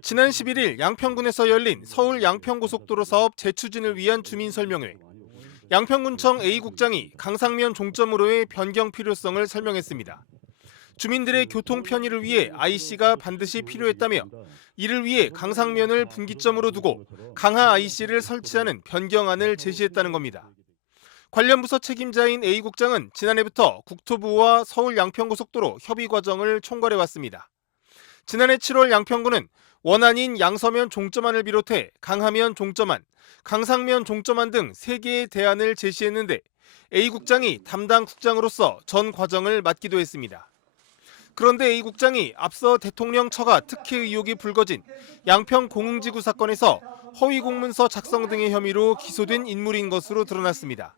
지난 11일 양평군에서 열린 서울 양평고속도로 사업 재추진을 위한 주민설명회. 양평군청 A국장이 강상면 종점으로의 변경 필요성을 설명했습니다. 주민들의 교통 편의를 위해 IC가 반드시 필요했다며 이를 위해 강상면을 분기점으로 두고 강하 IC를 설치하는 변경안을 제시했다는 겁니다. 관련 부서 책임자인 A국장은 지난해부터 국토부와 서울 양평고속도로 협의 과정을 총괄해왔습니다. 지난해 7월 양평군은 원안인 양서면 종점안을 비롯해 강하면 종점안, 강상면 종점안 등 3개의 대안을 제시했는데 A국장이 담당 국장으로서 전 과정을 맡기도 했습니다. 그런데 A국장이 앞서 대통령 처가 특혜 의혹이 불거진 양평 공흥지구 사건에서 허위 공문서 작성 등의 혐의로 기소된 인물인 것으로 드러났습니다.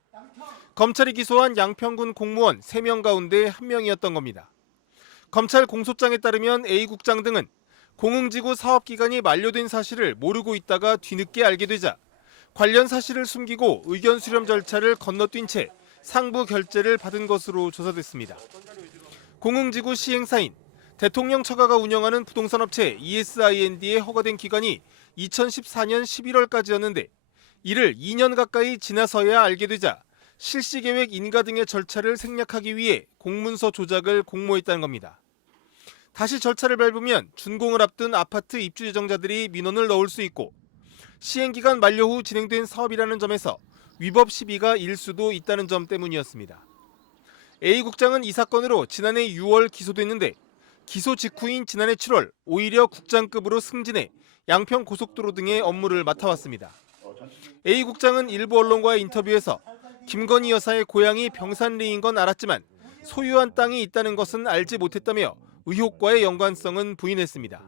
검찰이 기소한 양평군 공무원 3명 가운데 1명이었던 겁니다. 검찰 공소장에 따르면 A국장 등은 공흥지구 사업기간이 만료된 사실을 모르고 있다가 뒤늦게 알게 되자 관련 사실을 숨기고 의견 수렴 절차를 건너뛴 채 상부 결재를 받은 것으로 조사됐습니다. 공흥지구 시행사인 대통령 처가가 운영하는 부동산 업체 ESIND에 허가된 기간이 2014년 11월까지였는데 이를 2년 가까이 지나서야 알게 되자 실시계획 인가 등의 절차를 생략하기 위해 공문서 조작을 공모했다는 겁니다. 다시 절차를 밟으면 준공을 앞둔 아파트 입주 예정자들이 민원을 넣을 수 있고 시행기간 만료 후 진행된 사업이라는 점에서 위법 시비가 일 수도 있다는 점 때문이었습니다. A국장은 이 사건으로 지난해 6월 기소됐는데 기소 직후인 지난해 7월 오히려 국장급으로 승진해 양평고속도로 등의 업무를 맡아왔습니다. A국장은 일부 언론과의 인터뷰에서 김건희 여사의 고향이 병산리인 건 알았지만 소유한 땅이 있다는 것은 알지 못했다며 의혹과의 연관성은 부인했습니다.